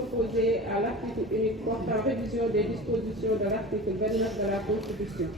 proposé à l'article unique portant révision des dispositions de l'article 29 de la Constitution.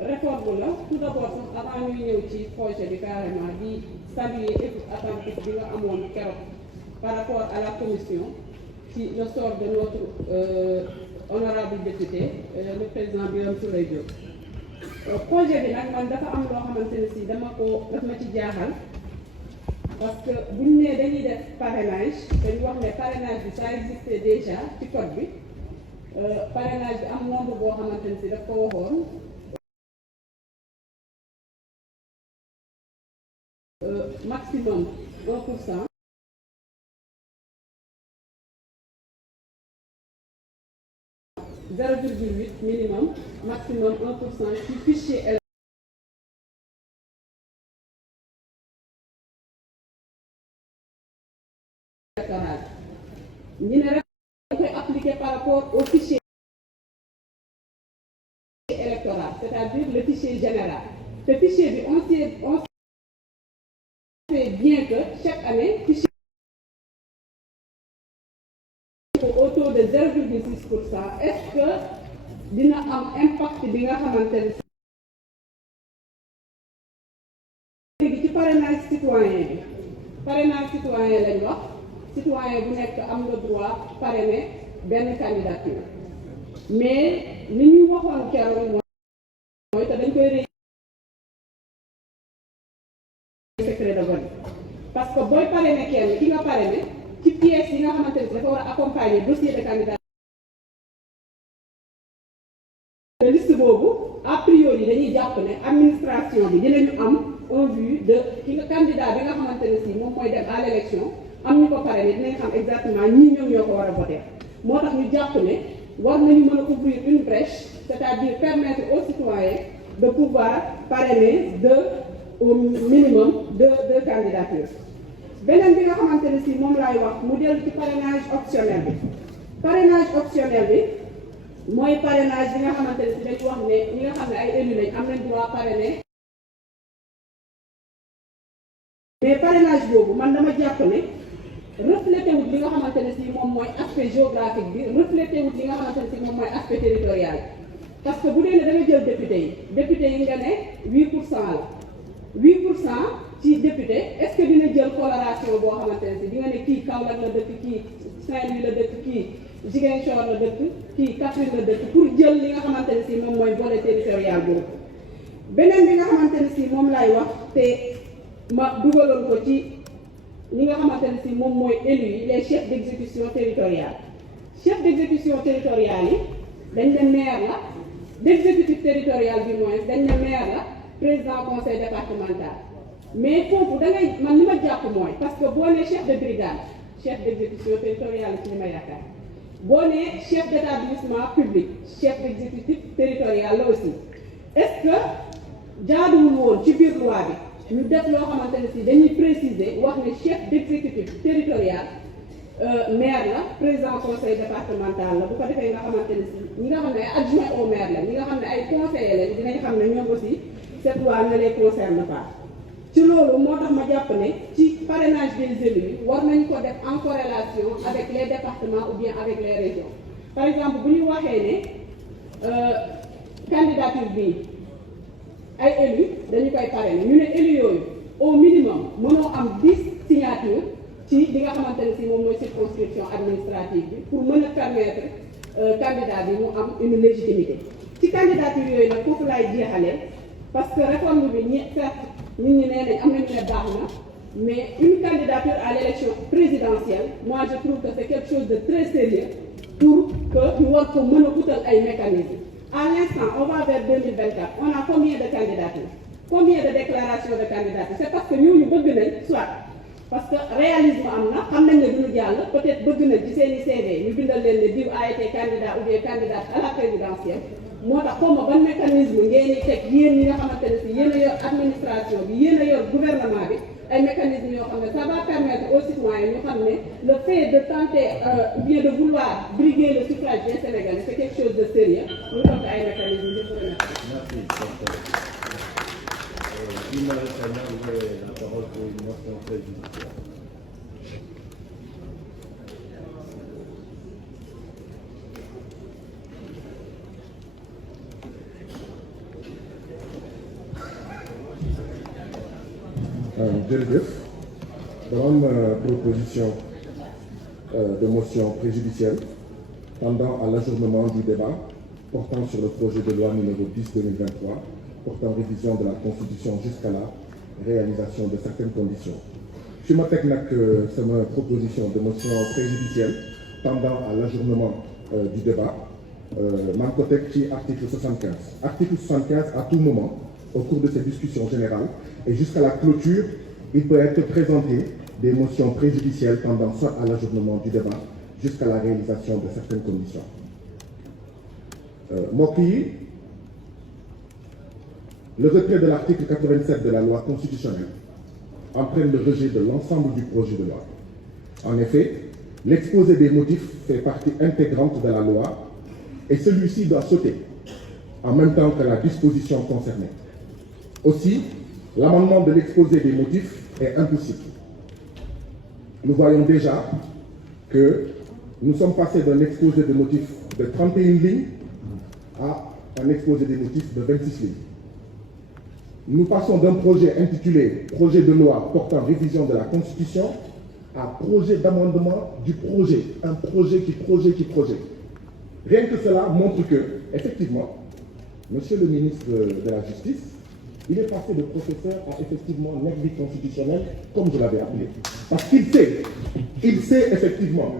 Réforme là tout d'abord sax avant ñuy ñëw ci projet bi carrément di saluer écoute attentive bi nga amoon keroog par rapport à la commission ci le sort de notre honorable député le président Birame Souleye Diop. Projet bi nag man dafa am loo xamante ne si daf ma ci jaaxal parce que buñ ne dañuy def parrainage dañu wax ne parrainage bi ça existait déjà ci code bi parrainage bi am nombre boo xamante ne si daf ko waxoon maximum 1%. minimum, maximum 1% ci fichier électoral. Ñu ne rek dañ koy appliquer par rapport au fichier électoral, c'est-à-dire le fichier général. Ce fichier bi on sait bien que chaque année fichier au taux de 0,6%, est-ce que dina am impact bi nga xamante ne léegi ci parrainage citoyen lañ wax citoyen bu nekk am nga droit parrainer benn candidature mais li ñu waxoon keroog mooy te dañ koy secret de vote parce que booy parrainer kenn ki nga parrainer ci pièces yi nga xamante ne dafa war a accompagner dossier de candidat de liste boobu a priori dañuy jàpp ne administration bi dinañu am un vue de ki nga candidat bi nga xamante ne si moom mooy dem à l'élection am ñu ko parrainé dinañ xam exactement ñii ñoom ñoo ko war a voter moo tax ñu jàpp ne war nañu mën a ouvrir une brèche c'est-à-dire permettre aux citoyens de pouvoir parrainer au minimum deux candidatures. beneen bi nga xamante ne si moom laay wax mu dellu ci parrainage optionnel bi mooy parrainage bi nga xamante ne si dañu wax ne ñi nga xam ne ay élus lañ am nañ droit parrainer mais parrainage boobu man dama jàpp ne reflété wut li nga xamante ne si moom mooy aspect géographique bi reflété wut li nga xamante ne si moom mooy aspect territorial parce que bu dee ne da nga jël député yi nga ne 8% la 8% ci député est-ce que dina jël coloration boo xamante ne si di nga ne kii Kaolack la dëkk kii Saint-Louis la dëkk kii Ziguinchor la dëkk kii Kaffrine la dëkk pour jël li nga xamante ne si moom mooy volet territorial boobu. beneen bi nga xamante ne si moom laay wax te ma dugaloon ko ci li nga xamante ne si moom mooy élus yi les chefs d'exécution territoriale chefs d'exécution territoriale yi dañ ne maire la d'exécutif territorial bi mooy dañ ne maire la président conseil départemental mais foofu da ngay man li ma jàpp mooy parce que boo nee chef de brigade chef d'exécution territoriale ci li ma yaakaar boo nee chef d'établissement public chef d'exécutif territorial la aussi est-ce que jaaduwul woon ci biir loi bi ñu def loo xamante ne si dañuy préciser wax ne chef d'exécutif territorial maire la président conseil départemental la bu ko defee nga xamante ne si ñi nga xam ne ay adjoint au maire la ñi nga xam ne ay conseillers lañ dinañ xam ne ñoom aussi cette loi ne les concerne pas ci loolu moo tax ma jàpp ne ci parrainage des élus war nañ ko def en corrélation avec les départements ou bien avec les régions par exemple bu ñu waxee ne candidature bi ay élus dañu koy parrainer ñu ne élus yooyu au minimum mënoo am 10 signatures ci li nga xamante ne si moom mooy circonscription administrative bi pour mën a permettre candidat bi mu am une légitimité ci candidature yooyu nag foofu laay jeexalee parce que réforme bi certes nit ñi nee nañ am nañu ne baax na mais une candidature à l'élection présidentielle moi je trouve que c'est quelque chose de très sérieux pour que ñu war ko mën a utal ay mécanismes à l'instant on va vers 2024 on a combien de candidatures combien de déclarations de candidature c'est parce que ñooñu bëgg nañ soit parce que réalisme am na xam nañ ne duñu jàll peut-être bëgg nañ ci seeni CV ñu bindal leen ne diw a été candidat ou bien candidate à la présidentielle moo tax xaw ma ban mécanisme ngeen di teg yéen ñi nga xamante ne si yéen a yor administration bi yéen a yor gouvernement bi ay mécanismes yoo xam ne ça va permettre aux citoyens ñu xam ne le fait de tenter ou bien de vouloir briguer le suffrage des Sénégalais c'est quelque chose de sérieux ñu toog ay mécanismes de Merci. La parole pour une motion préjudicielle. jërëjëf dama am proposition de motion préjudicielle tendant à l'ajournement du débat portant sur le projet de loi numéro 10/2023 portant révision de la Constitution jusqu'à la réalisation de certaines conditions. fi ma teg nag sama proposition de motion préjudicielle tendant à l'ajournement du débat maa ngi ko teg ci article 75. Article 75, à tout moment, au cours de ces discussions générales et jusqu'à la clôture, il peut être présenté des motions préjudicielles tendant soit à l'ajournement du débat jusqu'à la réalisation de certaines conditions. Mbokk yi, le retrait de l'article 87 de la loi constitutionnelle entraîne le rejet de l'ensemble du projet de loi. En effet, l'exposé des motifs fait partie intégrante de la loi et celui-ci doit sauter en même temps que la disposition concernée. Aussi, l'amendement de l'exposé des motifs est impossible. Nous voyons déjà que nous sommes passés d'un exposé de motifs de 31 lignes à un exposé des motifs de 26 lignes. Nous passons d'un projet intitulé « Projet de loi portant révision de la Constitution » à projet d'amendement du projet, un projet qui projette. Rien que cela montre que, effectivement, Monsieur le ministre de la Justice, il est passé de professeur à effectivement nervi constitutionnel, comme je l'avais appelé. Parce qu'il sait effectivement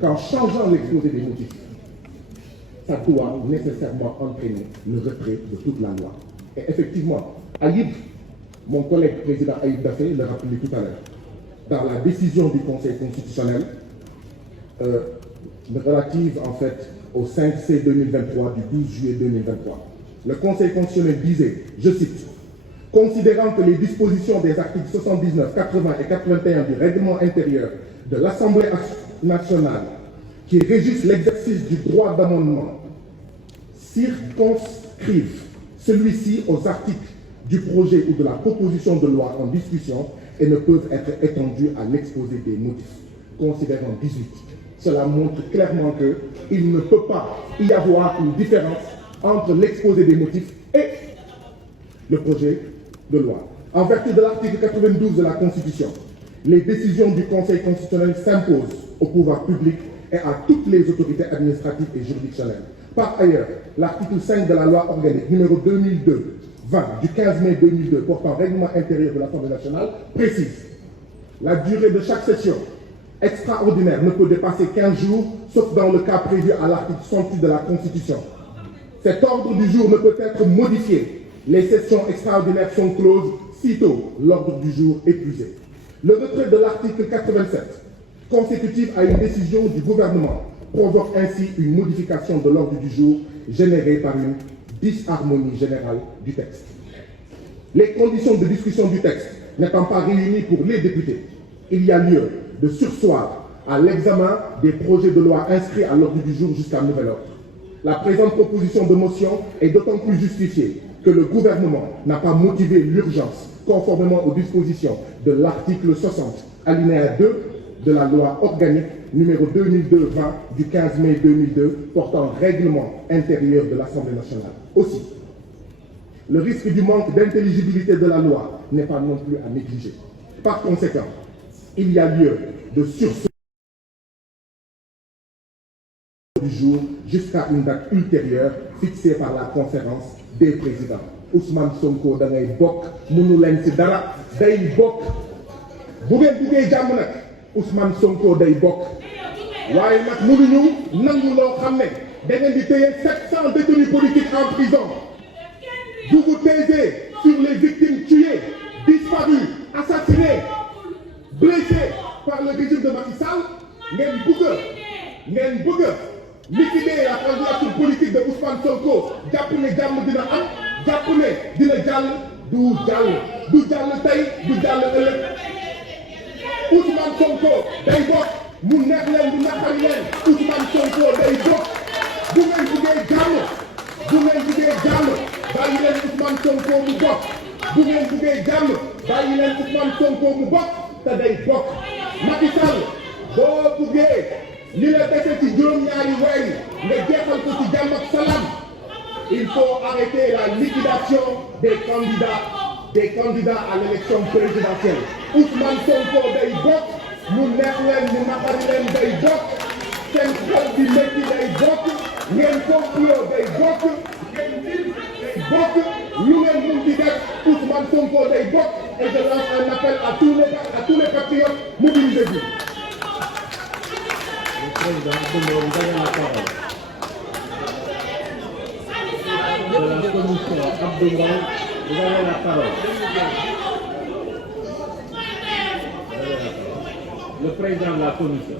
qu'en changeant l'exposé des motifs, ça doit nécessairement entraîner le retrait de toute la loi. Et effectivement, Aïb, mon collègue président Aïb Dafé l'a rappelé tout à l'heure, dans la décision du Conseil constitutionnel relative en fait au 5C 2023 du 12 juillet 2023, le Conseil constitutionnel disait, je cite, « Considérant que les dispositions des articles 79, 80 et 81 du règlement intérieur de l'Assemblée nationale qui régissent l'exercice du droit d'amendement circonscrivent celui-ci aux articles du projet ou de la proposition de loi en discussion et ne peuvent être étendus à l'exposé des motifs. » Considérant 18. Cela montre clairement qu'il ne peut pas y avoir une différence entre l'exposé des motifs et le projet de loi. En vertu de l'article 92 de la Constitution, les décisions du Conseil constitutionnel s'imposent au pouvoir public et à toutes les autorités administratives et juridictionnelles. Par ailleurs, l'article 5 de la loi organique numéro 2002-20 du 15 mai 2002 portant règlement intérieur de l'Assemblée nationale précise la durée de chaque session extraordinaire ne peut dépasser 15 jours, sauf dans le cas prévu à l'article 68 de la Constitution. Cet ordre du jour ne peut être modifié. Les sessions extraordinaires sont closes sitôt l'ordre du jour épuisé. Le retrait de l'article 87, consécutif à une décision du gouvernement, provoque ainsi une modification de l'ordre du jour générée par une disharmonie générale du texte. Les conditions de discussion du texte n'étant pas réunies pour les députés, il y a lieu de surseoir à l'examen des projets de loi inscrits à l'ordre du jour jusqu'à nouvel ordre. La présente proposition de motion est d'autant plus justifiée que le gouvernement n'a pas motivé l'urgence conformément aux dispositions de l'article 60, alinéa 2 de la loi organique numéro 2002-20 du 15 mai 2002 portant règlement intérieur de l'Assemblée nationale. Aussi, le risque du manque d'intelligibilité de la loi n'est pas non plus à négliger. Par conséquent, il y a lieu de surseoir du jour jusqu'à une date ultérieure fixée par la conférence des présidents. Ousmane Sonko da ngay bokk mënu leen ci dara day bokk bu ngeen buggee jàmm nag Ousmane Sonko day bokk waaye nag mënuñu nangu loo xam ne da ngeen di téye 700 détenus politiques en prison. Vous vous taisez sur les victimes tuées, disparues, assassinées, blessées par le régime de Macky Sall. ngeen bëgg liquider la candidature politique de Ousmane Sonko jàpp ne jàmm dina am jàpp ne dina jàll du jàll tey du jàll ëllëg. Ousmane Sonko day bokk mu neex leen du naqari leen Ousmane Sonko day bokk bu ngeen buggee jàmm bàyyi leen Ousmane Sonko mu bokk bu ngeen buggee jàmm bàyyi leen Ousmane Sonko mu bokk te day bokk. Macky Sall boo buggee li la dese ci juróom-ñaari weer yi nga jeexal ko ci jàmm ak salaam il faut arrêter la liquidation des candidats des candidats à l'élection présidentielle. Ousmane Sonko day bokk mu neex leen mu naqari leen day bokk seen xel bi métti day bokk ngeen complot day bokk ngeen nit day bokk lu ngeen mun di def Ousmane Sonko day bokk et je lance un appel à tous les patriotes mobilisez-vous. De la commission Abdou Mbow, vous avez la parole. Le président de la commission.